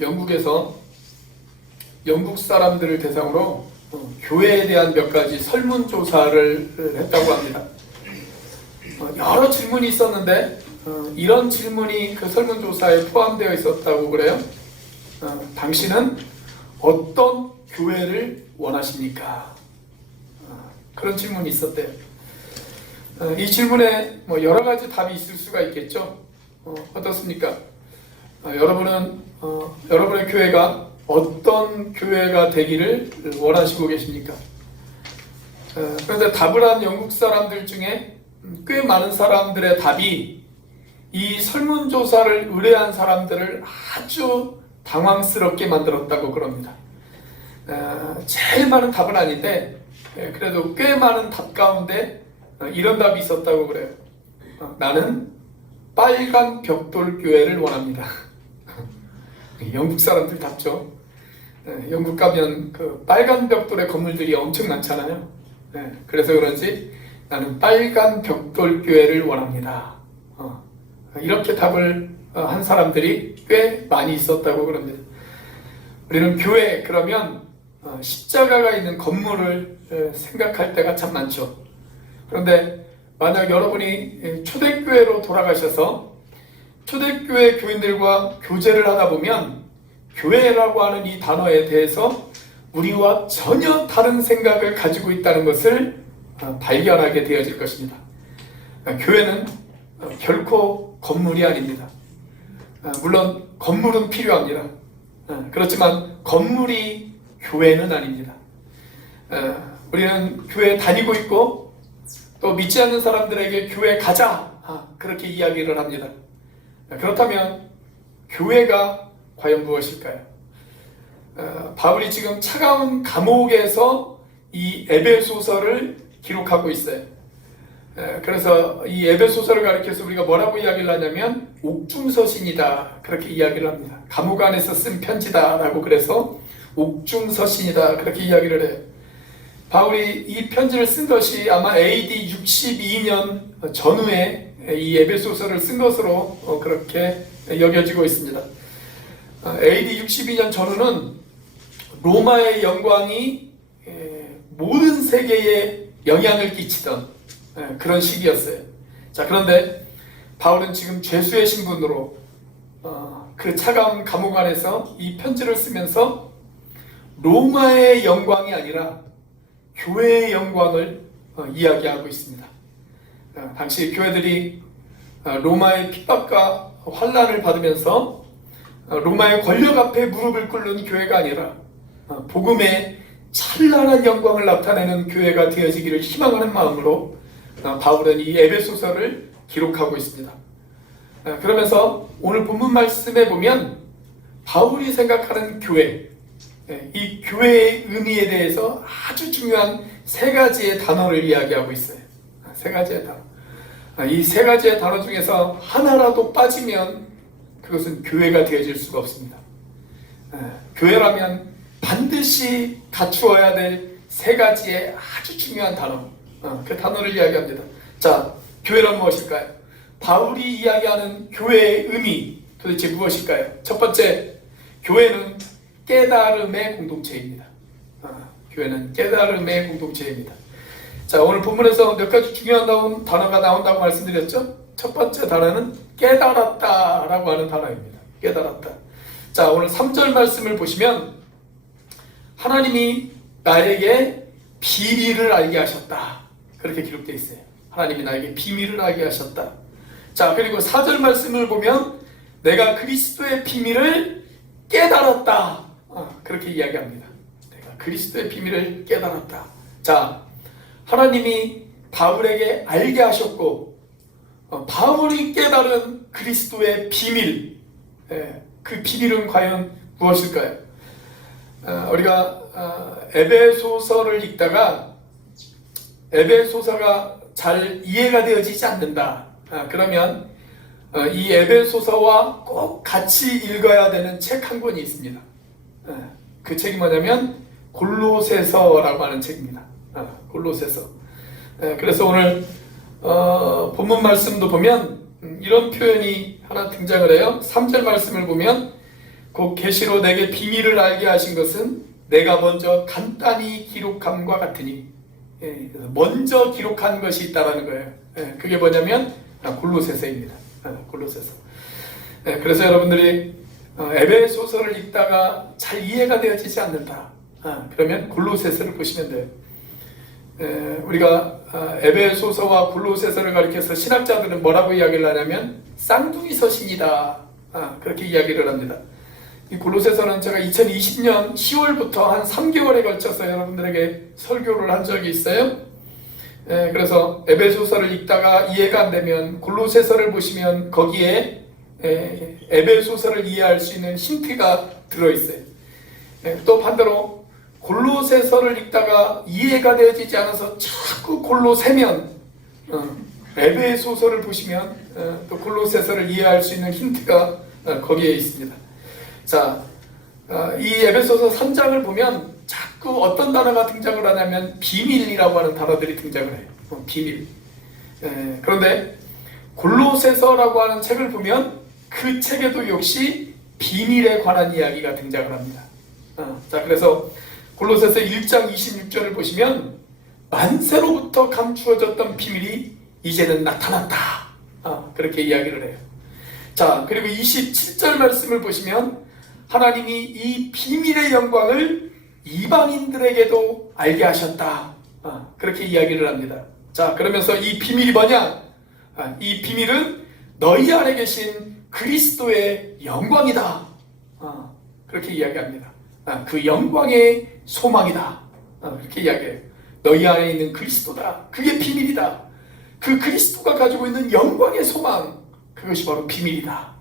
영국에서 영국 사람들을 대상으로 교회에 대한 몇 가지 설문조사를 했다고 합니다. 여러 질문이 있었는데 이런 질문이 그 설문조사에 포함되어 있었다고 그래요. 당신은 어떤 교회를 원하십니까? 그런 질문이 있었대요. 이 질문에 여러 가지 답이 있을 수가 있겠죠. 어떻습니까? 여러분은 여러분의 교회가 어떤 교회가 되기를 원하시고 계십니까? 그런데 답을 한 영국 사람들 중에 꽤 많은 사람들의 답이 이 설문조사를 의뢰한 사람들을 아주 당황스럽게 만들었다고 그럽니다. 제일 많은 답은 아닌데 그래도 꽤 많은 답 가운데 이런 답이 있었다고 그래요. 나는 빨간 벽돌 교회를 원합니다. 영국 사람들 답죠. 영국 가면 그 빨간 벽돌의 건물들이 엄청 많잖아요. 그래서 그런지 나는 빨간 벽돌 교회를 원합니다. 이렇게 답을 한 사람들이 꽤 많이 있었다고 그럽니다. 우리는 교회 그러면 십자가가 있는 건물을 생각할 때가 참 많죠. 그런데 만약 여러분이 초대교회로 돌아가셔서 초대교회 교인들과 교제를 하다 보면 교회라고 하는 이 단어에 대해서 우리와 전혀 다른 생각을 가지고 있다는 것을 발견하게 되어질 것입니다. 교회는 결코 건물이 아닙니다. 물론 건물은 필요합니다. 그렇지만 건물이 교회는 아닙니다. 우리는 교회 다니고 있고 또 믿지 않는 사람들에게 교회 가자 그렇게 이야기를 합니다. 그렇다면 교회가 과연 무엇일까요? 바울이 지금 차가운 감옥에서 이 에베소서를 기록하고 있어요. 그래서 이 에베소서를 가리켜서 우리가 뭐라고 이야기를 하냐면 옥중서신이다 그렇게 이야기를 합니다. 감옥 안에서 쓴 편지다 라고 그래서 옥중서신이다 그렇게 이야기를 해요. 바울이 이 편지를 쓴 것이 아마 AD 62년 전후에 이 에베소서를 쓴 것으로 그렇게 여겨지고 있습니다. AD 62년 전후는 로마의 영광이 모든 세계에 영향을 끼치던 그런 시기였어요. 자, 그런데 바울은 지금 죄수의 신분으로 그 차가운 감옥 안에서 이 편지를 쓰면서 로마의 영광이 아니라 교회의 영광을 이야기하고 있습니다. 당시 교회들이 로마의 핍박과 환난을 받으면서 로마의 권력 앞에 무릎을 꿇는 교회가 아니라 복음의 찬란한 영광을 나타내는 교회가 되어지기를 희망하는 마음으로 바울은 이 에베소서를 기록하고 있습니다. 그러면서 오늘 본문 말씀에 보면 바울이 생각하는 교회, 이 교회의 의미에 대해서 아주 중요한 세 가지의 단어를 이야기하고 있어요. 세 가지의 단어. 이 세 가지의 단어 중에서 하나라도 빠지면 그것은 교회가 되어질 수가 없습니다. 교회라면 반드시 갖추어야 될 세 가지의 아주 중요한 단어, 그 단어를 이야기합니다. 자, 교회란 무엇일까요? 바울이 이야기하는 교회의 의미 도대체 무엇일까요? 첫 번째, 교회는 깨달음의 공동체입니다. 교회는 깨달음의 공동체입니다. 자, 오늘 본문에서 몇 가지 중요한 단어가 나온다고 말씀드렸죠? 첫 번째 단어는 깨달았다라고 하는 단어입니다. 깨달았다. 자, 오늘 3절 말씀을 보시면 하나님이 나에게 비밀을 알게 하셨다. 그렇게 기록되어 있어요. 하나님이 나에게 비밀을 알게 하셨다. 자, 그리고 4절 말씀을 보면 내가 그리스도의 비밀을 깨달았다. 그렇게 이야기합니다. 내가 그리스도의 비밀을 깨달았다. 자, 하나님이 바울에게 알게 하셨고 바울이 깨달은 그리스도의 비밀, 그 비밀은 과연 무엇일까요? 우리가 에베소서를 읽다가 에베소서가 잘 이해가 되어지지 않는다. 그러면 이 에베소서와 꼭 같이 읽어야 되는 책 한 권이 있습니다. 그 책이 뭐냐면 골로새서라고 하는 책입니다. 골로새서. 그래서 오늘 본문 말씀도 보면 이런 표현이 하나 등장을 해요. 3절 말씀을 보면 곧 계시로 내게 비밀을 알게 하신 것은 내가 먼저 간단히 기록함과 같으니, 그래서 먼저 기록한 것이 있다라는 거예요. 그게 뭐냐면 골로새서입니다. 골로새서. 그래서 여러분들이 에베소서를 읽다가 잘 이해가 되어지지 않는다. 그러면 골로새서를 보시면 돼요. 우리가 에베소서와 골로새서를 가리켜서 신학자들은 뭐라고 이야기를 하냐면 쌍둥이 서신이다. 그렇게 이야기를 합니다. 이 골로새서는 제가 2020년 10월부터 한 3개월에 걸쳐서 여러분들에게 설교를 한 적이 있어요. 그래서 에베소서를 읽다가 이해가 안 되면 골로새서를 보시면 거기에 에베소서를 이해할 수 있는 힌트가 들어있어요. 또 반대로 골로새서를 읽다가 이해가 되어지지 않아서 자꾸 골로 새면 에베소서를 보시면 또 골로새서를 이해할 수 있는 힌트가 거기에 있습니다. 자, 이 에베소서 3장을 보면 자꾸 어떤 단어가 등장을 하냐면 비밀이라고 하는 단어들이 등장을 해요. 비밀. 그런데 골로새서라고 하는 책을 보면 그 책에도 역시 비밀에 관한 이야기가 등장을 합니다. 자, 그래서 골로새서 1장 26절을 보시면 만세로부터 감추어졌던 비밀이 이제는 나타났다. 그렇게 이야기를 해요. 자, 그리고 27절 말씀을 보시면 하나님이 이 비밀의 영광을 이방인들에게도 알게 하셨다. 그렇게 이야기를 합니다. 자, 그러면서 이 비밀이 뭐냐? 이 비밀은 너희 안에 계신 그리스도의 영광이다. 그렇게 이야기합니다. 그 영광의 소망이다. 그렇게 이야기해요. 너희 안에 있는 그리스도다. 그게 비밀이다. 그 그리스도가 가지고 있는 영광의 소망, 그것이 바로 비밀이다.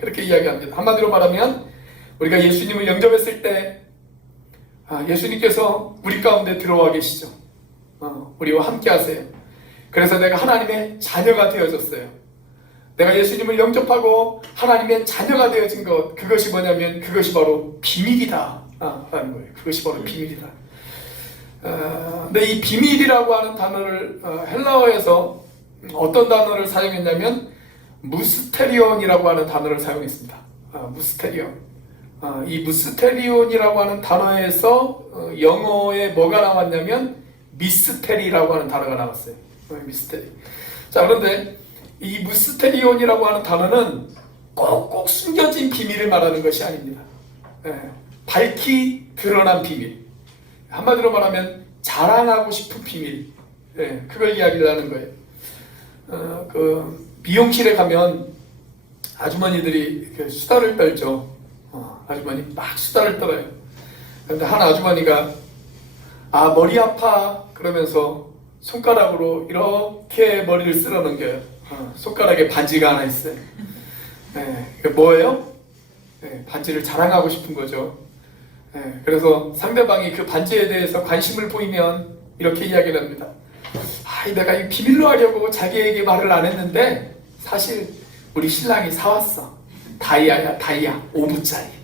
그렇게 이야기합니다. 한마디로 말하면 우리가 예수님을 영접했을 때 예수님께서 우리 가운데 들어와 계시죠. 우리와 함께 하세요. 그래서 내가 하나님의 자녀가 되어졌어요. 내가 예수님을 영접하고 하나님의 자녀가 되어진 것, 그것이 뭐냐면 그것이 바로 비밀이다 라는 거예요. 그것이 바로 비밀이다. 근데 이 비밀이라고 하는 단어를 헬라어에서 어떤 단어를 사용했냐면 무스테리온이라고 하는 단어를 사용했습니다. 무스테리온. 이 무스테리온이라고 하는 단어에서 영어에 뭐가 나왔냐면 미스테리라고 하는 단어가 나왔어요. 미스테리. 자, 그런데 이 무스테리온이라고 하는 단어는 꼭꼭 숨겨진 비밀을 말하는 것이 아닙니다. 밝히 드러난 비밀. 한마디로 말하면 자랑하고 싶은 비밀. 그걸 이야기를 하는 거예요. 그 미용실에 가면 아주머니들이 이렇게 수다를 떨죠. 아주머니 막 수다를 떨어요. 그런데 한 아주머니가 머리 아파 그러면서 손가락으로 이렇게 머리를 쓸어 넘겨요. 손가락에 반지가 하나 있어요. 그게 뭐예요? 반지를 자랑하고 싶은 거죠. 그래서 상대방이 그 반지에 대해서 관심을 보이면 이렇게 이야기를 합니다. 내가 이 비밀로 하려고 자기에게 말을 안 했는데 사실 우리 신랑이 사왔어. 다이아야, 다이아 5분짜리.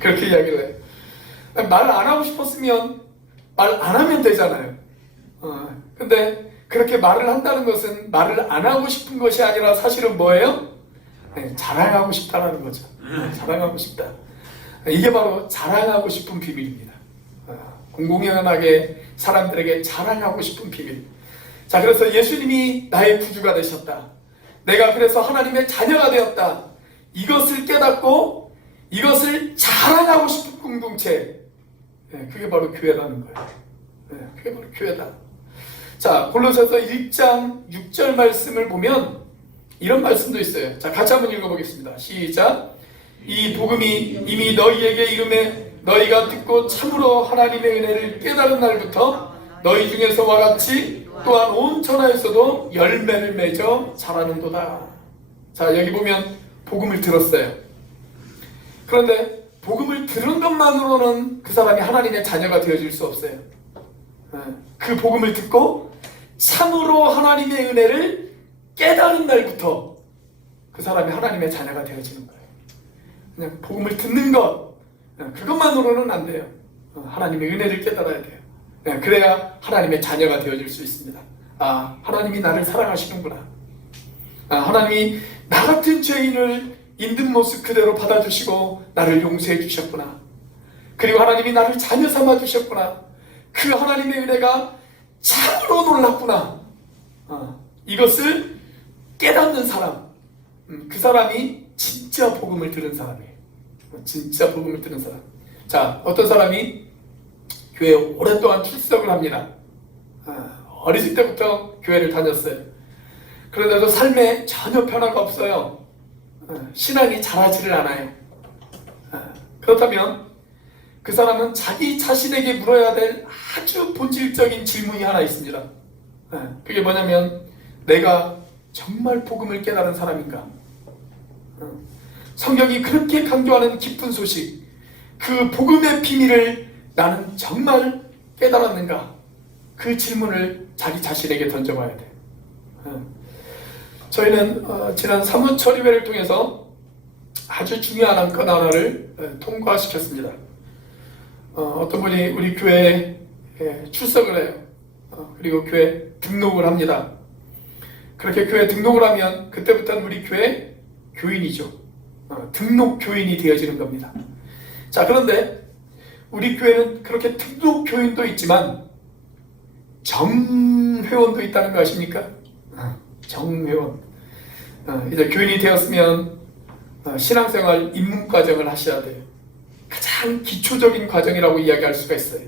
그렇게 이야기를 해요. 말을 안 하고 싶었으면 말 안 하면 되잖아요. 근데 그렇게 말을 한다는 것은 말을 안 하고 싶은 것이 아니라 사실은 뭐예요? 자랑하고 싶다라는 거죠. 자랑하고 싶다. 이게 바로 자랑하고 싶은 비밀입니다. 공공연하게 사람들에게 자랑하고 싶은 비밀. 자, 그래서 예수님이 나의 구주가 되셨다. 내가 그래서 하나님의 자녀가 되었다. 이것을 깨닫고 이것을 자랑하고 싶은 공동체. 그게 바로 교회라는 거예요. 그게 바로 교회다. 자, 골로새서 1장 6절 말씀을 보면 이런 말씀도 있어요. 자, 같이 한번 읽어보겠습니다. 시작. 이 복음이 이미 너희에게 이름에 너희가 듣고 참으로 하나님의 은혜를 깨달은 날부터 너희 중에서와 같이 또한 온 천하에서도 열매를 맺어 자라는도다. 자, 여기 보면 복음을 들었어요. 그런데 복음을 들은 것만으로는 그 사람이 하나님의 자녀가 되어질 수 없어요. 그 복음을 듣고 참으로 하나님의 은혜를 깨달은 날부터 그 사람이 하나님의 자녀가 되어지는 거예요. 그냥 복음을 듣는 것, 그것만으로는 안 돼요. 하나님의 은혜를 깨달아야 돼요. 그래야 하나님의 자녀가 되어질 수 있습니다. 하나님이 나를 사랑하시는구나. 하나님이 나 같은 죄인을 있는 모습 그대로 받아주시고 나를 용서해 주셨구나. 그리고 하나님이 나를 자녀 삼아 주셨구나. 그 하나님의 은혜가 참으로 놀랍구나. 이것을 깨닫는 사람, 그 사람이 진짜 복음을 들은 사람이에요. 진짜 복음을 들은 사람. 자, 어떤 사람이 교회에 오랫동안 출석을 합니다. 어렸을 때부터 교회를 다녔어요. 그런데도 삶에 전혀 변화가 없어요. 신앙이 자라지를 않아요. 그렇다면 그 사람은 자기 자신에게 물어야 될 아주 본질적인 질문이 하나 있습니다. 그게 뭐냐면, 내가 정말 복음을 깨달은 사람인가? 성경이 그렇게 강조하는 기쁜 소식, 그 복음의 비밀을 나는 정말 깨달았는가? 그 질문을 자기 자신에게 던져봐야 돼. 저희는 지난 사무처 예배를 통해서 아주 중요한 안건 하나를 통과시켰습니다. 어떤 분이 우리 교회에 출석을 해요. 그리고 교회 등록을 합니다. 그렇게 교회 등록을 하면 그때부터는 우리 교회 교인이죠. 등록 교인이 되어지는 겁니다. 자, 그런데 우리 교회는 그렇게 등록 교인도 있지만 정회원도 있다는 거 아십니까? 정회원. 이제 교인이 되었으면 신앙생활 입문과정을 하셔야 돼요. 가장 기초적인 과정이라고 이야기할 수가 있어요.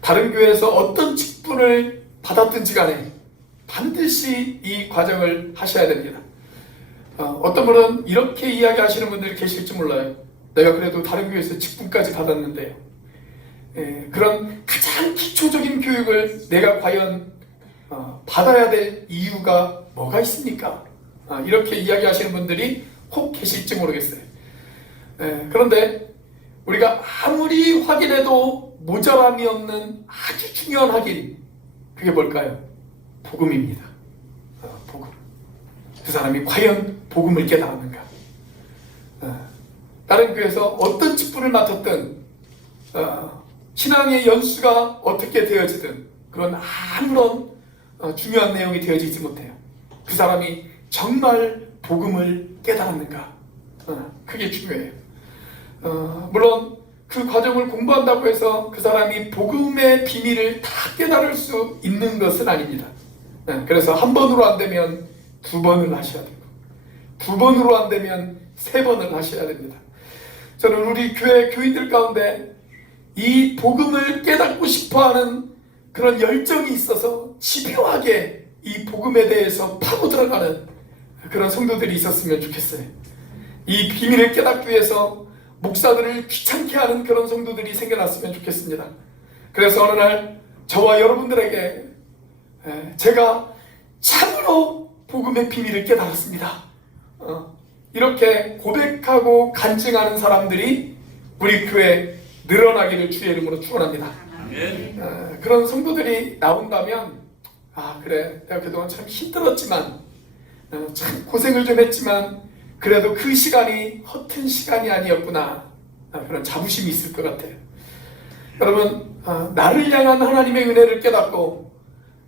다른 교회에서 어떤 직분을 받았든지 간에 반드시 이 과정을 하셔야 됩니다. 어떤 분은 이렇게 이야기하시는 분들이 계실지 몰라요. 내가 그래도 다른 교회에서 직분까지 받았는데요. 그런 가장 기초적인 교육을 내가 과연 받아야 될 이유가 뭐가 있습니까? 이렇게 이야기하시는 분들이 혹 계실지 모르겠어요. 그런데 우리가 아무리 확인해도 모자람이 없는 아주 중요한 확인, 그게 뭘까요? 복음입니다. 복음. 그 사람이 과연 복음을 깨달았는가? 다른 교회에서 어떤 직분을 맡았든 신앙의 연수가 어떻게 되어지든 그런 아무런 중요한 내용이 되어지지 못해요. 그 사람이 정말 복음을 깨달았는가? 그게 중요해요. 물론 그 과정을 공부한다고 해서 그 사람이 복음의 비밀을 다 깨달을 수 있는 것은 아닙니다. 그래서 한 번으로 안 되면 두 번을 하셔야 되고, 두 번으로 안 되면 세 번을 하셔야 됩니다. 저는 우리 교회 교인들 가운데 이 복음을 깨닫고 싶어하는 그런 열정이 있어서 집요하게 이 복음에 대해서 파고 들어가는 그런 성도들이 있었으면 좋겠어요. 이 비밀을 깨닫기 위해서 목사들을 귀찮게 하는 그런 성도들이 생겨났으면 좋겠습니다. 그래서 어느 날 저와 여러분들에게 제가 참으로 복음의 비밀을 깨달았습니다, 이렇게 고백하고 간증하는 사람들이 우리 교회에 늘어나기를 주의 이름으로 축원합니다. 그런 성도들이 나온다면, 그래, 내가 그동안 참 힘들었지만, 참 고생을 좀 했지만 그래도 그 시간이 허튼 시간이 아니었구나, 그런 자부심이 있을 것 같아요. 여러분, 나를 향한 하나님의 은혜를 깨닫고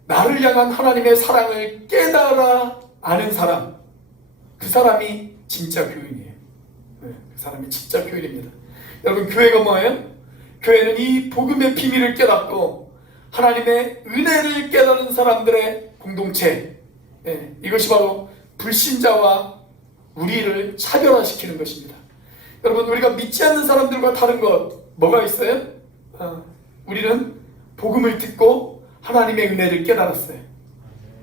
나를 향한 하나님의 사랑을 깨달아 아는 사람, 그 사람이 진짜 교인이에요. 그 사람이 진짜 교인입니다. 여러분, 교회가 뭐예요? 교회는 이 복음의 비밀을 깨닫고 하나님의 은혜를 깨닫는 사람들의 공동체, 이것이 바로 불신자와 우리를 차별화시키는 것입니다. 여러분, 우리가 믿지 않는 사람들과 다른 것 뭐가 있어요? 우리는 복음을 듣고 하나님의 은혜를 깨달았어요.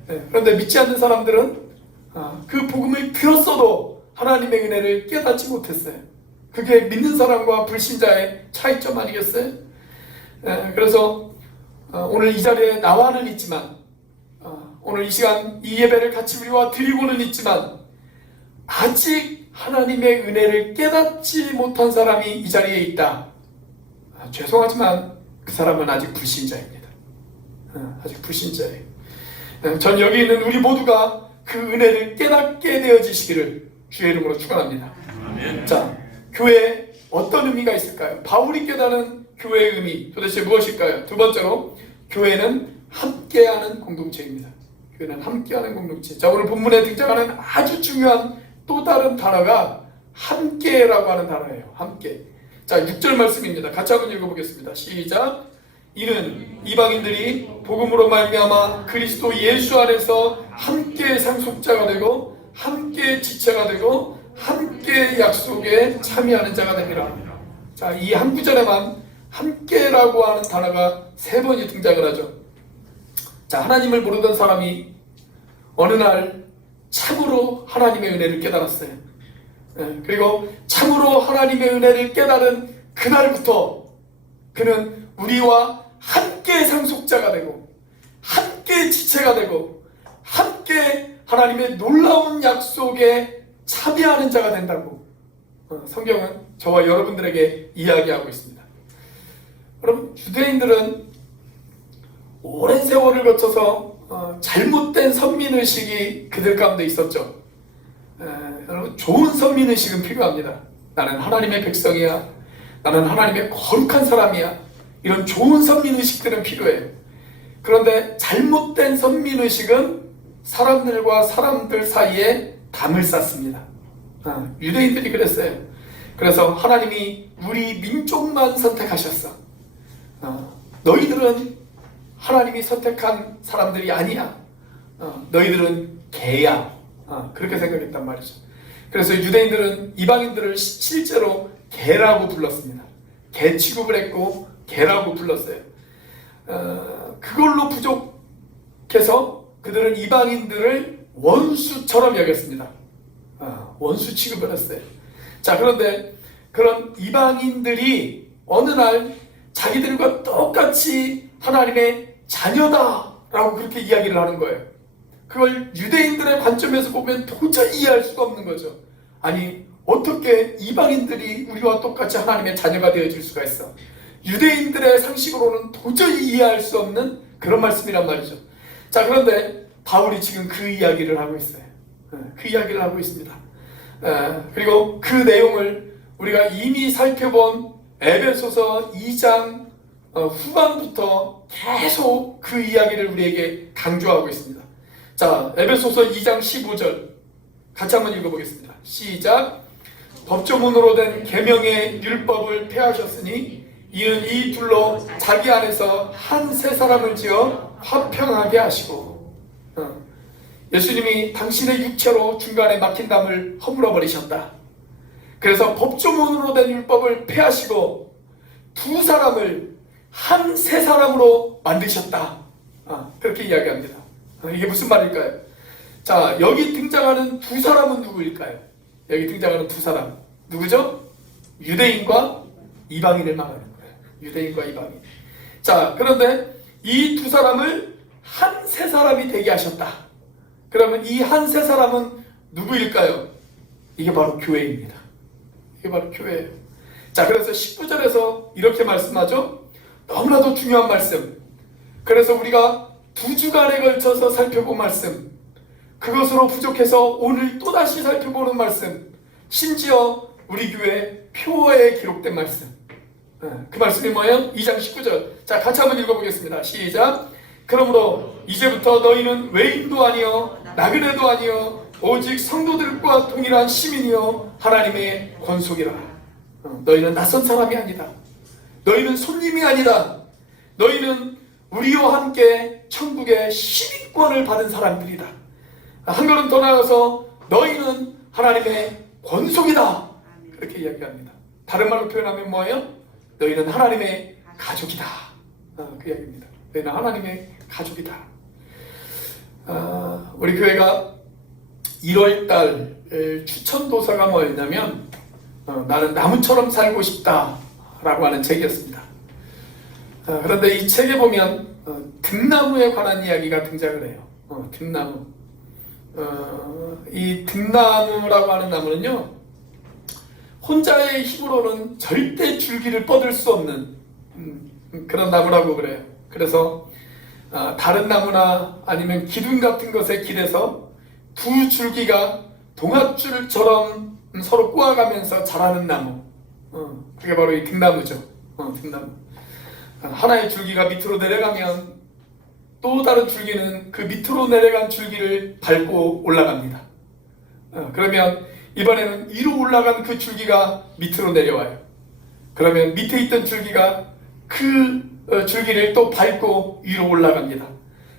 그런데 믿지 않는 사람들은 그 복음을 들었어도 하나님의 은혜를 깨닫지 못했어요. 그게 믿는 사람과 불신자의 차이점 아니겠어요? 그래서 오늘 이 자리에 나와는 있지만, 오늘 이 시간 이 예배를 같이 우리와 드리고는 있지만, 아직 하나님의 은혜를 깨닫지 못한 사람이 이 자리에 있다. 죄송하지만 그 사람은 아직 불신자입니다. 아직 불신자예요. 전 여기 있는 우리 모두가 그 은혜를 깨닫게 되어지시기를 주의 이름으로 축원합니다. 자, 교회에 어떤 의미가 있을까요? 바울이 깨닫는 교회의 의미 도대체 무엇일까요? 두 번째로, 교회는 함께하는 공동체입니다. 교회는 함께하는 공동체. 자, 오늘 본문에 등장하는 아주 중요한 또 다른 단어가 함께라고 하는 단어예요. 함께. 자, 6절 말씀입니다. 같이 한번 읽어보겠습니다. 시작. 이는 이방인들이 복음으로 말미암아 그리스도 예수 안에서 함께 상속자가 되고 함께 지체가 되고 함께 약속에 참여하는 자가 됩니다. 자, 이 한 구절에만 함께라고 하는 단어가 3번이 등장을 하죠. 자, 하나님을 모르던 사람이 어느 날 참으로 하나님의 은혜를 깨달았어요. 그리고 참으로 하나님의 은혜를 깨달은 그날부터 그는 우리와 함께 상속자가 되고 함께 지체가 되고 함께 하나님의 놀라운 약속에 참여하는 자가 된다고 성경은 저와 여러분들에게 이야기하고 있습니다. 여러분, 유대인들은 오랜 세월을 거쳐서 잘못된 선민의식이 그들 가운데 있었죠. 여러분, 좋은 선민의식은 필요합니다. 나는 하나님의 백성이야, 나는 하나님의 거룩한 사람이야, 이런 좋은 선민의식들은 필요해요. 그런데 잘못된 선민의식은 사람들과 사람들 사이에 담을 쌓습니다. 유대인들이 그랬어요. 그래서 하나님이 우리 민족만 선택하셨어. 너희들은 하나님이 선택한 사람들이 아니야. 너희들은 개야. 그렇게 생각했단 말이죠. 그래서 유대인들은 이방인들을 실제로 개라고 불렀습니다. 개 취급을 했고 개라고 불렀어요. 그걸로 부족해서 그들은 이방인들을 원수처럼 여겼습니다. 원수 취급을 했어요. 자, 그런데 그런 이방인들이 어느 날 자기들과 똑같이 하나님의 자녀다라고 그렇게 이야기를 하는 거예요. 그걸 유대인들의 관점에서 보면 도저히 이해할 수가 없는 거죠. 아니, 어떻게 이방인들이 우리와 똑같이 하나님의 자녀가 되어질 수가 있어? 유대인들의 상식으로는 도저히 이해할 수 없는 그런 말씀이란 말이죠. 자, 그런데 바울이 지금 그 이야기를 하고 있어요. 그 이야기를 하고 있습니다. 그리고 그 내용을 우리가 이미 살펴본 에베소서 2장 후반부터 계속 그 이야기를 우리에게 강조하고 있습니다. 자, 에베소서 2장 15절 같이 한번 읽어보겠습니다. 시작. 법조문으로 된 계명의 율법을 폐하셨으니 이는 이 둘로 자기 안에서 한 새 사람을 지어 화평하게 하시고, 예수님이 당신의 육체로 중간에 막힌 담을 허물어 버리셨다. 그래서 법조문으로 된 율법을 폐하시고 두 사람을 한 새 사람으로 만드셨다. 그렇게 이야기합니다. 이게 무슨 말일까요? 자, 여기 등장하는 두 사람은 누구일까요? 여기 등장하는 두 사람 누구죠? 유대인과 이방인을 말하는 거예요. 유대인과 이방인. 자, 그런데 이 두 사람을 한 새 사람이 되게 하셨다. 그러면 이 한 새 사람은 누구일까요? 이게 바로 교회입니다. 이게 바로 교회예요. 자, 그래서 19절에서 이렇게 말씀하죠. 너무나도 중요한 말씀. 그래서 우리가 2주간에 걸쳐서 살펴본 말씀, 그것으로 부족해서 오늘 또다시 살펴보는 말씀, 심지어 우리 교회 표어에 기록된 말씀. 그 말씀이 뭐예요? 2장 19절. 자, 같이 한번 읽어보겠습니다. 시작. 그러므로 이제부터 너희는 외인도 아니요 나그네도 아니요 오직 성도들과 동일한 시민이요 하나님의 권속이라. 너희는 낯선 사람이 아니다. 너희는 손님이 아니다. 너희는 우리와 함께 천국의 시민권을 받은 사람들이다. 한 걸음 더 나아가서 너희는 하나님의 권속이다. 그렇게 이야기합니다. 다른 말로 표현하면 뭐예요? 너희는 하나님의 가족이다. 그 이야기입니다. 너희는 하나님의 가족이다. 우리 교회가 1월달 추천도서가 뭐였냐면 나는 나무처럼 살고 싶다 라고 하는 책이었습니다. 그런데 이 책에 보면 등나무에 관한 이야기가 등장을 해요. 등나무. 이 등나무라고 하는 나무는요, 혼자의 힘으로는 절대 줄기를 뻗을 수 없는 그런 나무라고 그래요. 그래서 다른 나무나 아니면 기둥 같은 것에 길에서 두 줄기가 동아줄처럼 서로 꼬아가면서 자라는 나무. 그게 바로 이 등나무죠. 등나무. 하나의 줄기가 밑으로 내려가면 또 다른 줄기는 그 밑으로 내려간 줄기를 밟고 올라갑니다. 그러면 이번에는 위로 올라간 그 줄기가 밑으로 내려와요. 그러면 밑에 있던 줄기가 그 줄기를 또 밟고 위로 올라갑니다.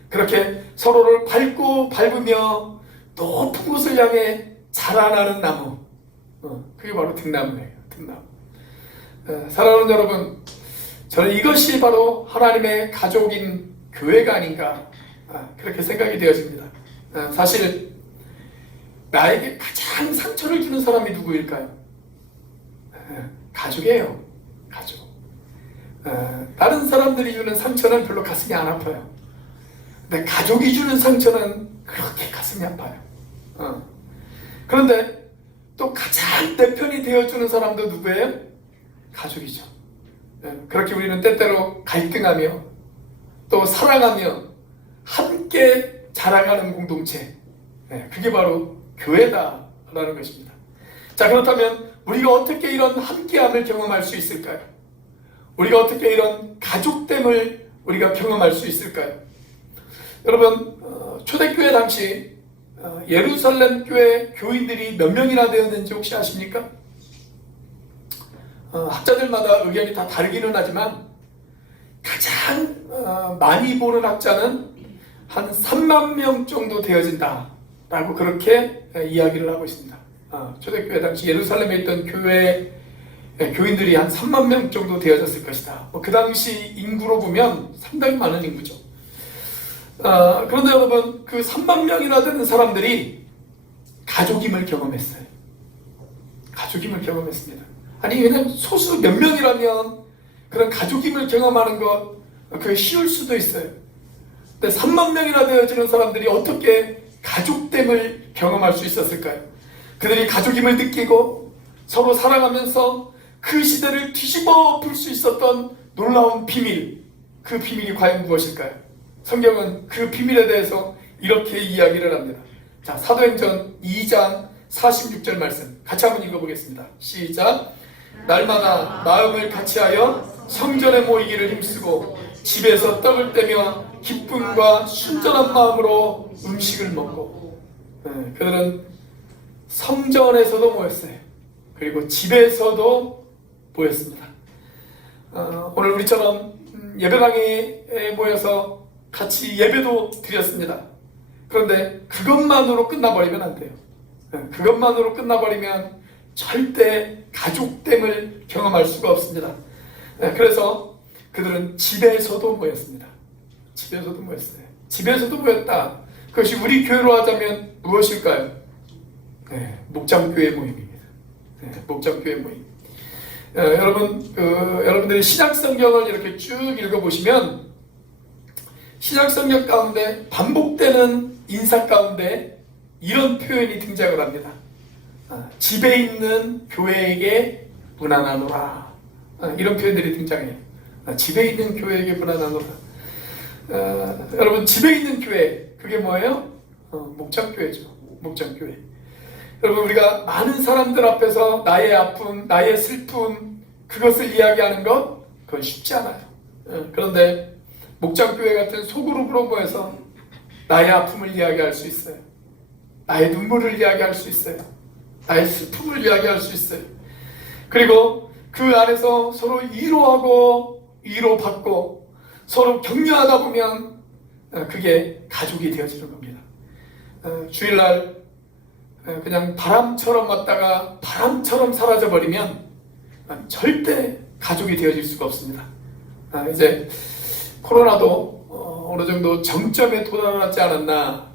그렇게 서로를 밟고 밟으며 높은 곳을 향해 자라나는 나무, 그게 바로 등나무예요. 등나무. 사랑하는 여러분, 저는 이것이 바로 하나님의 가족인 교회가 아닌가, 그렇게 생각이 되어집니다. 사실 나에게 가장 상처를 주는 사람이 누구일까요? 가족이에요. 가족. 다른 사람들이 주는 상처는 별로 가슴이 안 아파요. 근데 가족이 주는 상처는 그렇게 가슴이 아파요. 그런데 또 가장 내 편이 되어주는 사람도 누구예요? 가족이죠. 그렇게 우리는 때때로 갈등하며 또 사랑하며 함께 자라가는 공동체, 그게 바로 교회다라는 것입니다. 자, 그렇다면 우리가 어떻게 이런 함께함을 경험할 수 있을까요? 우리가 어떻게 이런 가족됨을 우리가 경험할 수 있을까요? 여러분, 초대교회 당시 예루살렘 교회 교인들이 몇 명이나 되었는지 혹시 아십니까? 학자들마다 의견이 다 다르기는 하지만 가장 많이 보는 학자는 한 3만 명 정도 되어진다라고 그렇게 이야기를 하고 있습니다. 초대교회 당시 예루살렘에 있던 교회 교인들이 한 3만 명 정도 되어졌을 것이다. 그 당시 인구로 보면 상당히 많은 인구죠. 그런데 여러분, 그 3만 명이나 되는 사람들이 가족임을 경험했어요. 가족임을 경험했습니다. 아니, 그냥 소수 몇 명이라면 그런 가족임을 경험하는 것, 그게 쉬울 수도 있어요. 근데 3만 명이나 되어지는 사람들이 어떻게 가족됨을 경험할 수 있었을까요? 그들이 가족임을 느끼고 서로 사랑하면서 그 시대를 뒤집어 볼 수 있었던 놀라운 비밀, 그 비밀이 과연 무엇일까요? 성경은 그 비밀에 대해서 이렇게 이야기를 합니다. 자, 사도행전 2장 46절 말씀 같이 한번 읽어보겠습니다. 시작. 날마다 마음을 같이하여 성전에 모이기를 힘쓰고 집에서 떡을 떼며 기쁨과 순전한 마음으로 음식을 먹고, 그들은 성전에서도 모였어요. 그리고 집에서도 모였습니다. 오늘 우리처럼 예배당에 모여서 같이 예배도 드렸습니다. 그런데 그것만으로 끝나버리면 안 돼요. 그것만으로 끝나버리면 절대 가족됨을 경험할 수가 없습니다. 그래서 그들은 집에서도 모였습니다. 집에서도 모였어요. 집에서도 모였다. 그것이 우리 교회로 하자면 무엇일까요? 목장교회 모임입니다. 목장교회 모임. 여러분들이 신약성경을 이렇게 쭉 읽어보시면 신약성경 가운데 반복되는 인사 가운데 이런 표현이 등장을 합니다. 집에 있는 교회에게 무난하노라. 이런 표현들이 등장해요. 집에 있는 교회에게 무난하노라. 여러분, 집에 있는 교회, 그게 뭐예요? 목장교회죠. 목장교회. 여러분, 우리가 많은 사람들 앞에서 나의 아픔, 나의 슬픔, 그것을 이야기하는 것, 그건 쉽지 않아요. 그런데 목장교회 같은 소그룹으로 모여서 나의 아픔을 이야기할 수 있어요. 나의 눈물을 이야기할 수 있어요. 나의 슬픔을 이야기할 수 있어요. 그리고 그 안에서 서로 위로하고 위로받고 서로 격려하다 보면 그게 가족이 되어지는 겁니다. 주일날 그냥 바람처럼 왔다가 바람처럼 사라져버리면 절대 가족이 되어질 수가 없습니다. 이제 코로나도 어느 정도 정점에 도달하지 않았나,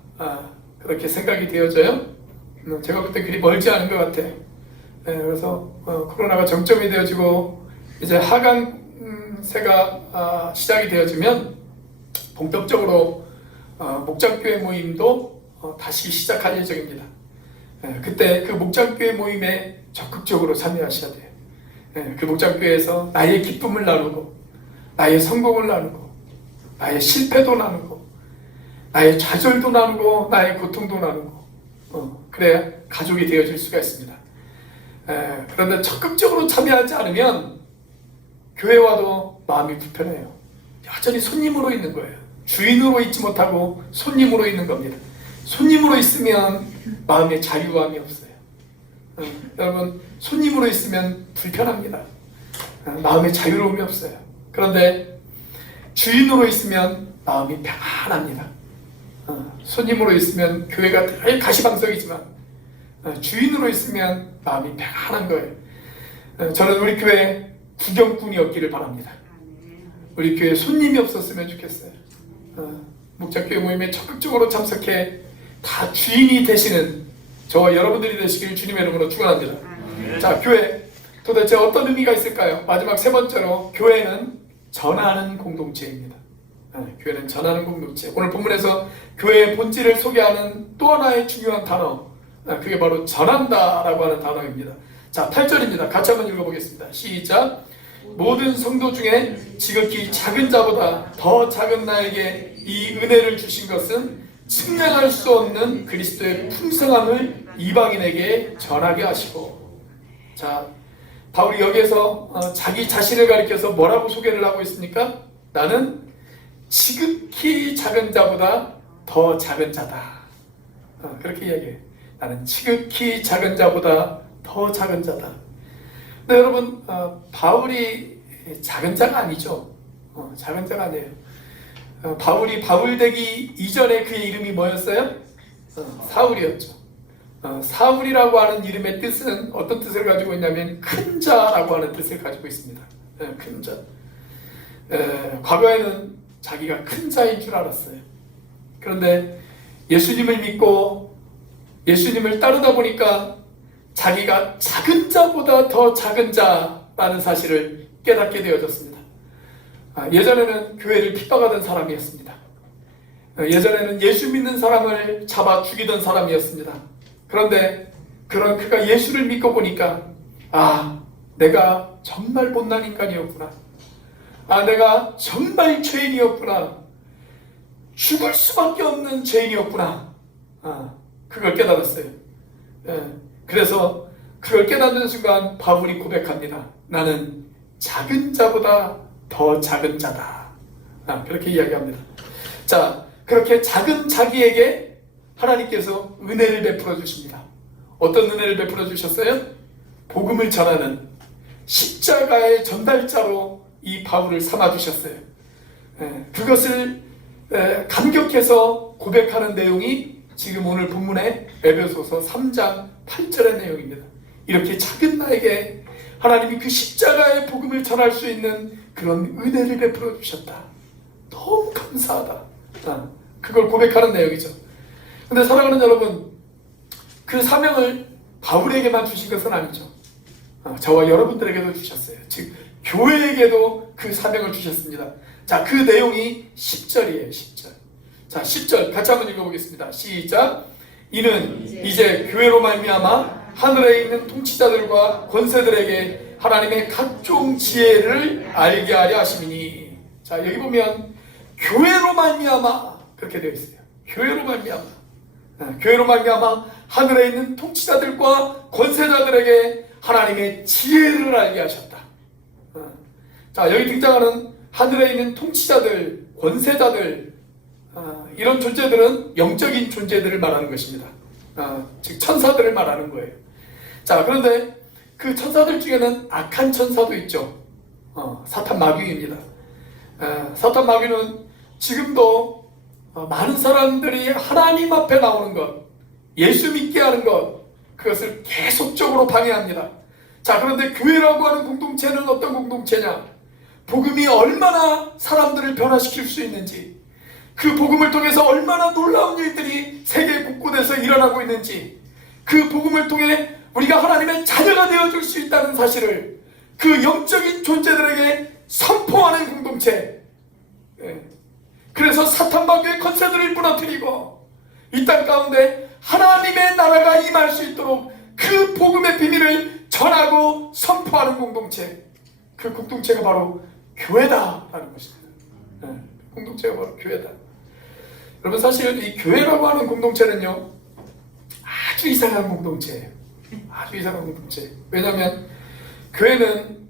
그렇게 생각이 되어져요. 제가 볼 때 그리 멀지 않은 것 같아요. 그래서 코로나가 정점이 되어지고 이제 하강세가 시작이 되어지면 본격적으로 목장교회 모임도 다시 시작할 예정입니다. 그때 그 목장교회 모임에 적극적으로 참여하셔야 돼요. 그 목장교회에서 나의 기쁨을 나누고 나의 성공을 나누고 나의 실패도 나누고 나의 좌절도 나누고 나의 고통도 나누고, 그래야 가족이 되어질 수가 있습니다. 그런데 적극적으로 참여하지 않으면 교회와도 마음이 불편해요. 여전히 손님으로 있는 거예요. 주인으로 있지 못하고 손님으로 있는 겁니다. 손님으로 있으면 마음에 자유함이 없어요. 여러분, 손님으로 있으면 불편합니다. 마음에 자유로움이 없어요. 그런데 주인으로 있으면 마음이 평안합니다. 손님으로 있으면 교회가 늘 가시방석이지만 주인으로 있으면 마음이 평안한 거예요. 저는 우리 교회 구경꾼이었기를 바랍니다. 우리 교회 손님이 없었으면 좋겠어요. 목자교회 모임에 적극적으로 참석해 다 주인이 되시는 저와 여러분들이 되시길 주님의 이름으로 축원합니다. 자, 교회 도대체 어떤 의미가 있을까요? 마지막 세 번째로, 교회는 전하는 공동체입니다. 교회는 전하는 공동체. 오늘 본문에서 교회의 본질을 소개하는 또 하나의 중요한 단어, 그게 바로 전한다라고 하는 단어입니다. 자, 8절입니다. 같이 한번 읽어보겠습니다. 시작. 모든 성도 중에 지극히 작은 자보다 더 작은 나에게 이 은혜를 주신 것은 측량할 수 없는 그리스도의 풍성함을 이방인에게 전하게 하시고. 자, 바울이 여기에서 자기 자신을 가리켜서 뭐라고 소개를 하고 있습니까? 나는 지극히 작은 자보다 더 작은 자다. 그렇게 이야기해요. 나는 지극히 작은 자보다 더 작은 자다. 근데 여러분, 바울이 작은 자가 아니죠. 작은 자가 아니에요. 바울이 바울 되기 이전에 그의 이름이 뭐였어요? 사울이었죠. 사울이라고 하는 이름의 뜻은 어떤 뜻을 가지고 있냐면 큰 자라고 하는 뜻을 가지고 있습니다. 큰 자. 과거에는 자기가 큰 자인 줄 알았어요. 그런데 예수님을 믿고 예수님을 따르다 보니까 자기가 작은 자보다 더 작은 자라는 사실을 깨닫게 되어졌습니다. 예전에는 교회를 핍박하던 사람이었습니다. 예전에는 예수 믿는 사람을 잡아 죽이던 사람이었습니다. 그런데 그런 그가 예수를 믿고 보니까 내가 정말 못난 인간이었구나. 내가 정말 죄인이었구나. 죽을 수밖에 없는 죄인이었구나. 그걸 깨달았어요. 그래서 그걸 깨닫는 순간 바울이 고백합니다. 나는 작은 자보다 더 작은 자다. 그렇게 이야기합니다. 자, 그렇게 작은 자기에게 하나님께서 은혜를 베풀어 주십니다. 어떤 은혜를 베풀어 주셨어요? 복음을 전하는 십자가의 전달자로 이 바울을 삼아 주셨어요. 그것을 감격해서 고백하는 내용이 지금 오늘 본문의 에베소서 3장 8절의 내용입니다. 이렇게 작은 나에게 하나님이 그 십자가의 복음을 전할 수 있는 그런 은혜를 베풀어 주셨다. 너무 감사하다. 그걸 고백하는 내용이죠. 근데 사랑하는 여러분, 그 사명을 바울에게만 주신 것은 아니죠. 저와 여러분들에게도 주셨어요. 즉 교회에게도 그 사명을 주셨습니다. 자, 그 내용이 10절이에요. 10절. 자, 10절 같이 한번 읽어보겠습니다. 시작. 이는 이제 교회로 말미암아 하늘에 있는 통치자들과 권세들에게 하나님의 각종 지혜를 알게 하려 하심이니. 자, 여기 보면 교회로 말미암아 그렇게 되어 있어요. 교회로 말미암아. 교회로 말미암아 하늘에 있는 통치자들과 권세자들에게 하나님의 지혜를 알게 하셨다. 자, 여기 등장하는 하늘에 있는 통치자들, 권세자들, 이런 존재들은 영적인 존재들을 말하는 것입니다. 즉 천사들을 말하는 거예요. 자, 그런데 그 천사들 중에는 악한 천사도 있죠. 사탄 마귀입니다. 사탄 마귀는 지금도 많은 사람들이 하나님 앞에 나오는 것, 예수 믿게 하는 것, 그것을 계속적으로 방해합니다. 자, 그런데 교회라고 하는 공동체는 어떤 공동체냐? 복음이 얼마나 사람들을 변화시킬 수 있는지, 그 복음을 통해서 얼마나 놀라운 일들이 세계 곳곳에서 일어나고 있는지, 그 복음을 통해 우리가 하나님의 자녀가 되어줄 수 있다는 사실을 그 영적인 존재들에게 선포하는 공동체. 그래서 사탄 마귀의 권세들을 무너뜨리고 이 땅 가운데 하나님의 나라가 임할 수 있도록 그 복음의 비밀을 전하고 선포하는 공동체. 그 공동체가 바로 교회다라는 것입니다. 공동체가 바로 교회다. 여러분, 사실 이 교회라고 하는 공동체는요, 아주 이상한 공동체예요. 아주 이상한 공동체. 왜냐하면 교회는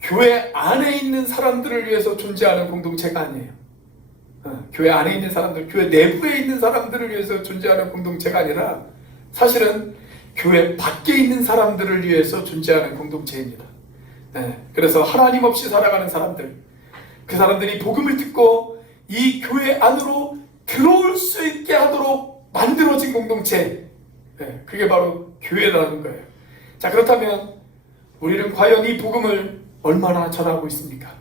교회 안에 있는 사람들을 위해서 존재하는 공동체가 아니에요. 교회 안에 있는 사람들, 교회 내부에 있는 사람들을 위해서 존재하는 공동체가 아니라 사실은 교회 밖에 있는 사람들을 위해서 존재하는 공동체입니다. 그래서 하나님 없이 살아가는 사람들, 그 사람들이 복음을 듣고 이 교회 안으로 들어올 수 있게 하도록 만들어진 공동체, 그게 바로 교회라는 거예요. 자, 그렇다면 우리는 과연 이 복음을 얼마나 전하고 있습니까?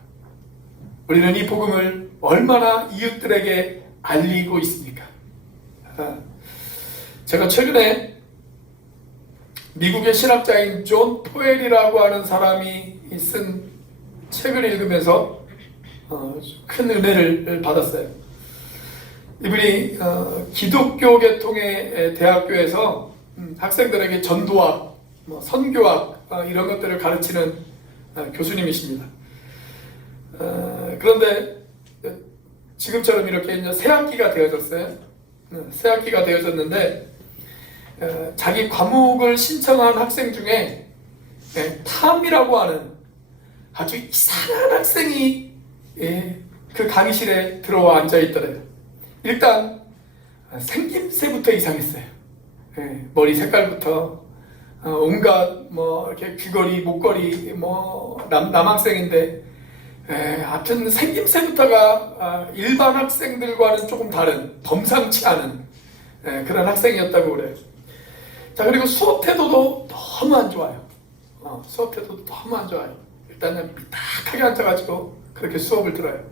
우리는 이 복음을 얼마나 이웃들에게 알리고 있습니까? 제가 최근에 미국의 신학자인 존 포엘이라고 하는 사람이 쓴 책을 읽으면서 큰 은혜를 받았어요. 이분이 기독교 계통의 대학교에서 학생들에게 전도학, 선교학 이런 것들을 가르치는 교수님이십니다. 그런데 지금처럼 이렇게 이제 새 학기가 되어졌어요. 새 학기가 되어졌는데 자기 과목을 신청한 학생 중에 탐이라고 하는 아주 이상한 학생이 그 강의실에 들어와 앉아 있더래요. 일단 생김새부터 이상했어요. 머리 색깔부터 온갖 이렇게 귀걸이, 목걸이 남학생인데 하여튼 생김새부터가 일반 학생들과는 조금 다른 범상치 않은 그런 학생이었다고 그래요. 자, 그리고 수업 태도도 너무 안 좋아요. 수업 태도도 너무 안 좋아요. 일단은 삐딱하게 앉아가지고 그렇게 수업을 들어요.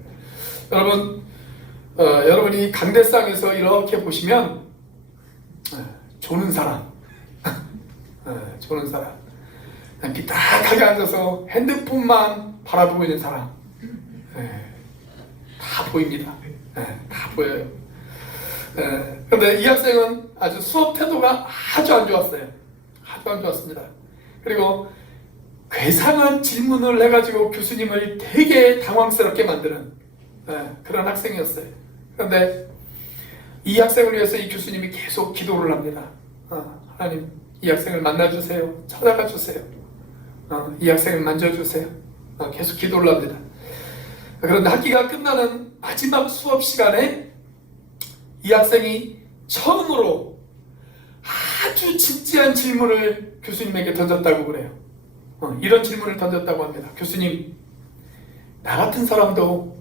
여러분이 강대상에서 이렇게 보시면 조는 사람, 조는 사람, 삐딱하게 앉아서 핸드폰만 바라보고 있는 사람, 다 보입니다. 다 보여요. 그런데 이 학생은 아주 수업 태도가 아주 안 좋았어요. 아주 안 좋았습니다. 그리고 괴상한 질문을 해가지고 교수님을 되게 당황스럽게 만드는 그런 학생이었어요. 그런데 이 학생을 위해서 이 교수님이 계속 기도를 합니다. 하나님, 이 학생을 만나주세요. 찾아가 주세요. 이 학생을 만져주세요. 계속 기도를 합니다. 그런데 학기가 끝나는 마지막 수업 시간에 이 학생이 처음으로 아주 진지한 질문을 교수님에게 던졌다고 그래요. 이런 질문을 던졌다고 합니다. 교수님, 나 같은 사람도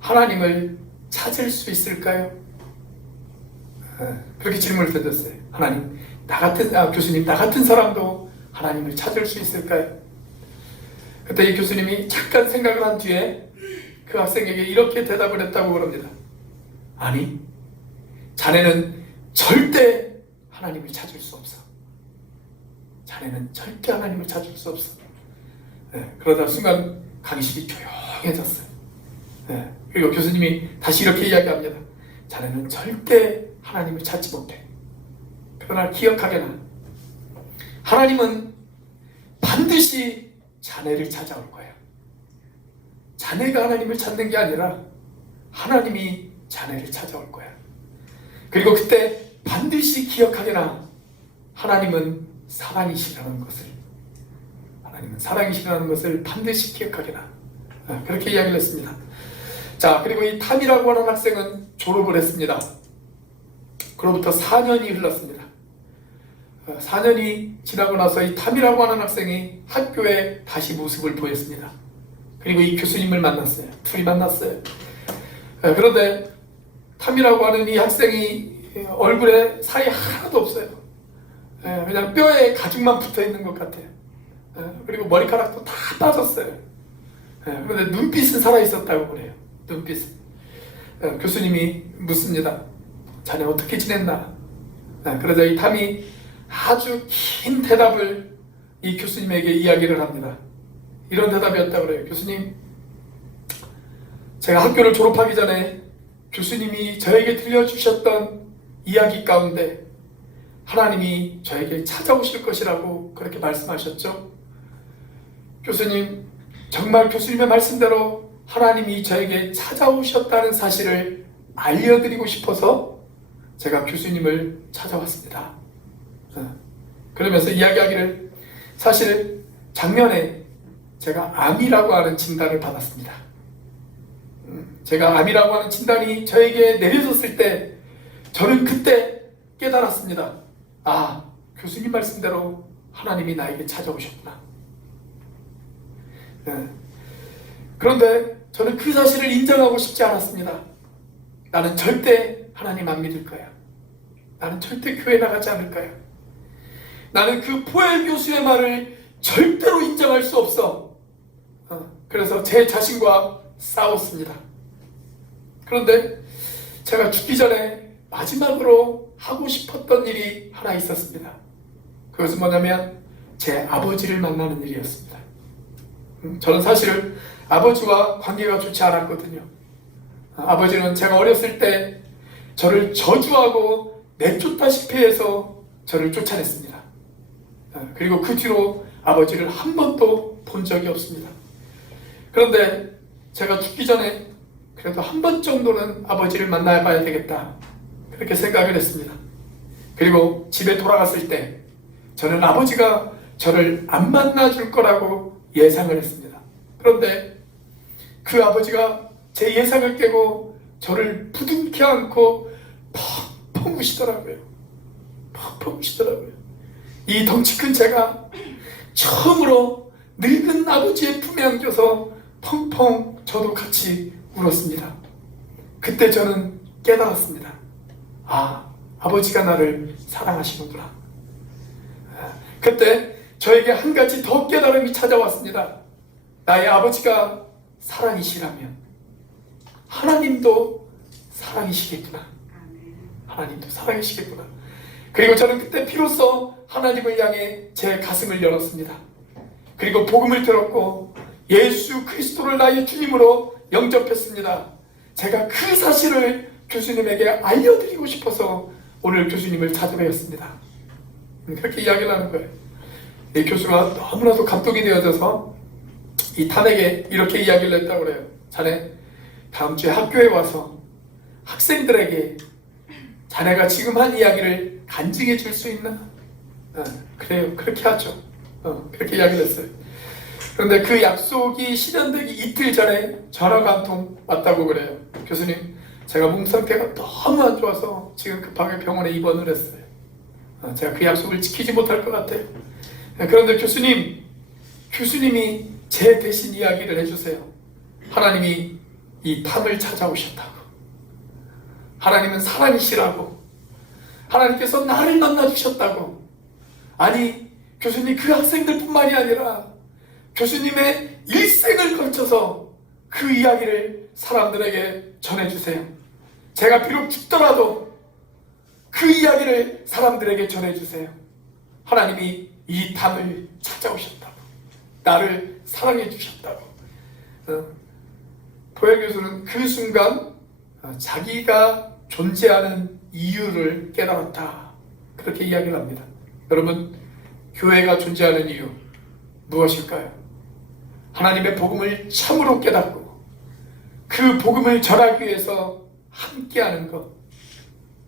하나님을 찾을 수 있을까요? 그렇게 질문을 던졌어요. 교수님, 나 같은 사람도 하나님을 찾을 수 있을까요? 그때 이 교수님이 잠깐 생각을 한 뒤에 그 학생에게 이렇게 대답을 했다고 그럽니다. 아니, 자네는 절대 하나님을 찾을 수 없어. 자네는 절대 하나님을 찾을 수 없어. 그러다 순간 강의실이 조용해졌어요. 그리고 교수님이 다시 이렇게 이야기합니다. 자네는 절대 하나님을 찾지 못해. 그러나 기억하게나 하나님은 반드시 자네를 찾아올 거야. 자네가 하나님을 찾는 게 아니라 하나님이 자네를 찾아올 거야. 그리고 그때 반드시 기억하게나 하나님은 사랑이시라는 것을 반드시 기억하게나. 그렇게 이야기를 했습니다. 자, 그리고 이 탐이라고 하는 학생은 졸업을 했습니다. 그로부터 4년이 흘렀습니다. 4년이 지나고 나서 이 탐이라고 하는 학생이 학교에 다시 모습을 보였습니다. 그리고 이 교수님을 만났어요. 둘이 만났어요. 그런데 탐이라고 하는 이 학생이 얼굴에 살이 하나도 없어요. 그냥 뼈에 가죽만 붙어 있는 것 같아요. 그리고 머리카락도 다 빠졌어요. 그런데 눈빛은 살아있었다고 그래요. 눈빛은. 교수님이 묻습니다. 자네 어떻게 지냈나? 그러자 이 탐이 아주 긴 대답을 이 교수님에게 이야기를 합니다. 이런 대답이었다고 그래요. 교수님, 제가 학교를 졸업하기 전에 교수님이 저에게 들려주셨던 이야기 가운데 하나님이 저에게 찾아오실 것이라고 그렇게 말씀하셨죠. 교수님, 정말 교수님의 말씀대로 하나님이 저에게 찾아오셨다는 사실을 알려드리고 싶어서 제가 교수님을 찾아왔습니다. 그러면서 이야기하기를, 사실 작년에 제가 암이라고 하는 진단을 받았습니다. 제가 암이라고 하는 진단이 저에게 내려졌을 때 저는 그때 깨달았습니다. 교수님 말씀대로 하나님이 나에게 찾아오셨구나. 그런데 저는 그 사실을 인정하고 싶지 않았습니다. 나는 절대 하나님 안 믿을 거야. 나는 절대 교회 나가지 않을 거야. 나는 그 포엘 교수의 말을 절대로 인정할 수 없어. 그래서 제 자신과 싸웠습니다. 그런데 제가 죽기 전에 마지막으로 하고 싶었던 일이 하나 있었습니다. 그것은 뭐냐면 제 아버지를 만나는 일이었습니다. 저는 사실 아버지와 관계가 좋지 않았거든요. 아버지는 제가 어렸을 때 저를 저주하고 내쫓다시피 해서 저를 쫓아냈습니다. 그리고 그 뒤로 아버지를 한 번도 본 적이 없습니다. 그런데 제가 죽기 전에 그래도 한 번 정도는 아버지를 만나야 봐야 되겠다, 그렇게 생각을 했습니다. 그리고 집에 돌아갔을 때 저는 아버지가 저를 안 만나줄 거라고 예상을 했습니다. 그런데 그 아버지가 제 예상을 깨고 저를 부둥켜 안고 펑펑 우시더라고요. 펑펑 우시더라고요. 이 덩치 큰 제가 처음으로 늙은 아버지의 품에 안겨서 펑펑 저도 같이 울었습니다. 그때 저는 깨달았습니다. 아버지가 나를 사랑하시는구나. 그때 저에게 한 가지 더 깨달음이 찾아왔습니다. 나의 아버지가 사랑이시라면 하나님도 사랑이시겠구나. 하나님도 사랑이시겠구나. 그리고 저는 그때 비로소 하나님을 향해 제 가슴을 열었습니다. 그리고 복음을 들었고 예수 그리스도를 나의 주님으로 영접했습니다. 제가 그 사실을 교수님에게 알려드리고 싶어서 오늘 교수님을 찾아뵈었습니다. 그렇게 이야기를 하는 거예요. 이 교수가 너무나도 감동이 되어져서 이 탄에게 이렇게 이야기를 했다고 그래요. 자네 다음 주에 학교에 와서 학생들에게 자네가 지금 한 이야기를 간증해 줄 수 있나? 그래요. 그렇게 하죠. 그렇게 이야기를 했어요. 그런데 그 약속이 실현되기 이틀 전에 전화가 한 통 왔다고 그래요. 교수님, 제가 몸 상태가 너무 안 좋아서 지금 급하게 병원에 입원을 했어요. 제가 그 약속을 지키지 못할 것 같아요. 그런데 교수님이 제 대신 이야기를 해주세요. 하나님이 이 탐을 찾아오셨다고. 하나님은 사랑이시라고. 하나님께서 나를 만나주셨다고. 아니, 교수님 그 학생들뿐만이 아니라 교수님의 일생을 걸쳐서 그 이야기를 사람들에게 전해주세요. 제가 비록 죽더라도 그 이야기를 사람들에게 전해주세요. 하나님이 이 탐을 찾아오셨다고. 나를 사랑해 주셨다고. 포엘 교수는 그 순간 자기가 존재하는 이유를 깨달았다, 그렇게 이야기를 합니다. 여러분, 교회가 존재하는 이유 무엇일까요? 하나님의 복음을 참으로 깨닫고 그 복음을 전하기 위해서 함께하는 것,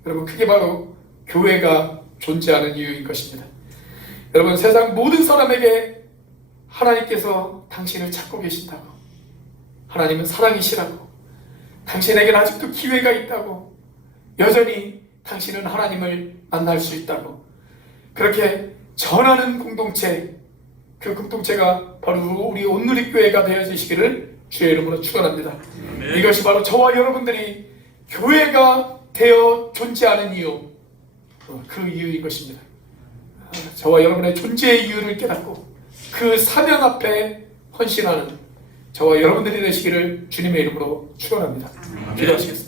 여러분, 그게 바로 교회가 존재하는 이유인 것입니다. 여러분, 세상 모든 사람에게 하나님께서 당신을 찾고 계신다고, 하나님은 사랑이시라고, 당신에게는 아직도 기회가 있다고, 여전히 당신은 하나님을 만날 수 있다고, 그렇게 전하는 공동체, 그 공동체가 바로 우리 온누리교회가 되어지시기를 주의 이름으로 축원합니다. 이것이 바로 저와 여러분들이 교회가 되어 존재하는 이유, 그 이유인 것입니다. 저와 여러분의 존재의 이유를 깨닫고 그 사명 앞에 헌신하는 저와 여러분들이 되시기를 주님의 이름으로 축원합니다. 기도하시겠습니다.